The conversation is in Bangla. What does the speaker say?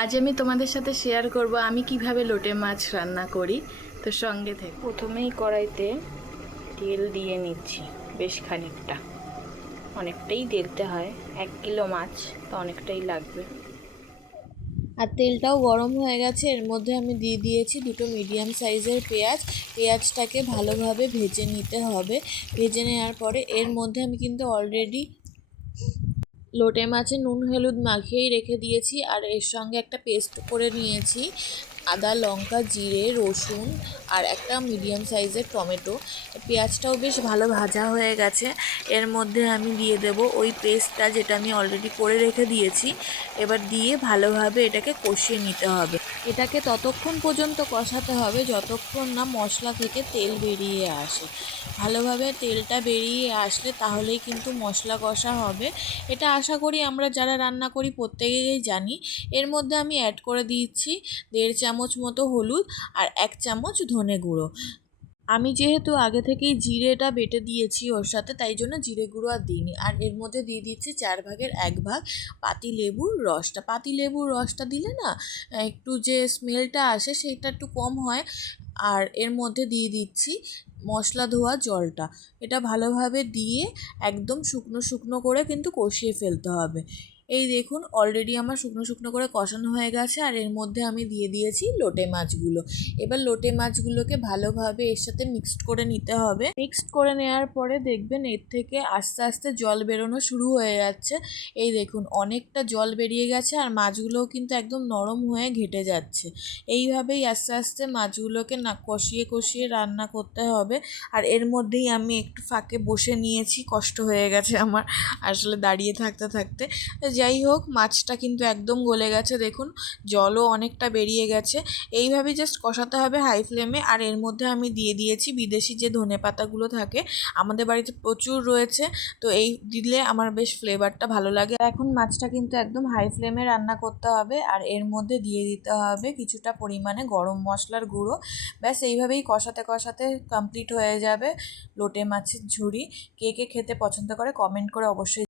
আজ আমি তোমাদের সাথে শেয়ার করব আমি কিভাবে লোটে মাছ রান্না করি। তো সঙ্গে থেকে প্রথমেই কড়াইতে তেল দিয়ে নিচ্ছি বেশ খানিকটা, অনেকটাই দিতে হয়, 1 কিলো মাছ তো অনেকটাই লাগবে। আর তেলটাও গরম হয়ে গেছে, এর মধ্যে আমি দিয়ে দিয়েছি 2টো মিডিয়াম সাইজের পেঁয়াজ। পেঁয়াজটাকে ভালোভাবে ভেজে নিতে হবে। ভেজে নেওয়ার পরে এর মধ্যে আমি কিন্তু অলরেডি লোটে মাছে নুন হলুদ মাখিয়েই রেখে দিয়েছি। আর এর সঙ্গে একটা পেস্ট করে নিয়েছি আদা লঙ্কা জিরে রসুন আর একটা মিডিয়াম সাইজের টমেটো। পেঁয়াজটাও বেশ ভালো ভাজা হয়ে গেছে। এর মধ্যে আমি দিয়ে দেব ওই পেস্টটা যেটা আমি অলরেডি করে রেখে দিয়েছি। এবার দিয়ে ভালোভাবে এটাকে কষিয়ে নিতে হবে। এটাকে ততক্ষণ পর্যন্ত কষাতে হবে যতক্ষণ না মশলা থেকে তেল বেরিয়ে আসে। ভালোভাবে তেলটা বেরিয়ে আসলে তাহলেই কিন্তু মশলা কষা হবে। এটা আশা করি আমরা যারা রান্না করি প্রত্যেকেই জানি। এর মধ্যে আমি অ্যাড করে দিচ্ছি 1.5 চামচ মতো হলুদ আর 1 চামচ ধনে গুঁড়ো। আমি যেহেতু আগে থেকেই জিরেটা বেটে দিয়েছি ওর সাথে, তাই জন্য জিরে গুঁড়ো আর দিইনি। আর এর মধ্যে দিয়ে দিচ্ছি 1/4 ভাগ পাতিলেবুর রসটা। পাতিলেবুর রসটা দিলে না একটু যে স্মেলটা আসে সেটা একটু কম হয়। আর এর মধ্যে দিয়ে দিচ্ছি মশলা ধোয়া জলটা। এটা ভালোভাবে দিয়ে একদম শুকনো শুকনো করে কিন্তু কষিয়ে ফেলতে হবে। এই দেখুন অলরেডি আমার শুকনো শুকনো করে কষানো হয়ে গেছে। আর এর মধ্যে আমি দিয়ে দিয়েছি লোটে মাছগুলো। এবার লোটে মাছগুলোকে ভালোভাবে এর সাথে মিক্সড করে নিতে হবে। মিক্সড করে নেওয়ার পরে দেখবেন এর থেকে আস্তে আস্তে জল বেরোনো শুরু হয়ে যাচ্ছে। এই দেখুন অনেকটা জল বেরিয়ে গেছে আর মাছগুলোও কিন্তু একদম নরম হয়ে ঘেটে যাচ্ছে। এইভাবেই আস্তে আস্তে মাছগুলোকে না কষিয়ে কষিয়ে রান্না করতে হবে। আর এর মধ্যেই আমি একটু ফাঁকে বসে নিয়েছি, কষ্ট হয়ে গেছে আমার আসলে দাঁড়িয়ে থাকতে থাকতে। যাই হোক মাছটা কিন্তু একদম গলে গেছে, দেখুন জলও অনেকটা বেরিয়ে গেছে। এইভাবেই জাস্ট কষাতে হবে হাই ফ্লেমে। আর এর মধ্যে আমি দিয়ে দিয়েছি বিদেশি যে ধনেপাতাগুলো থাকে, আমাদের বাড়িতে প্রচুর রয়েছে, তো এই দিলে আমার বেশ ফ্লেভারটা ভালো লাগে। এখন মাছটা কিন্তু একদম হাই ফ্লেমে রান্না করতে হবে। আর এর মধ্যে দিয়ে দিতে হবে কিছুটা পরিমাণে গরম মশলার গুঁড়ো। ব্যাস এইভাবেই কষাতে কষাতে কমপ্লিট হয়ে যাবে লোটে মাছের ঝুড়ি। কে কে খেতে পছন্দ করে কমেন্ট করে অবশ্যই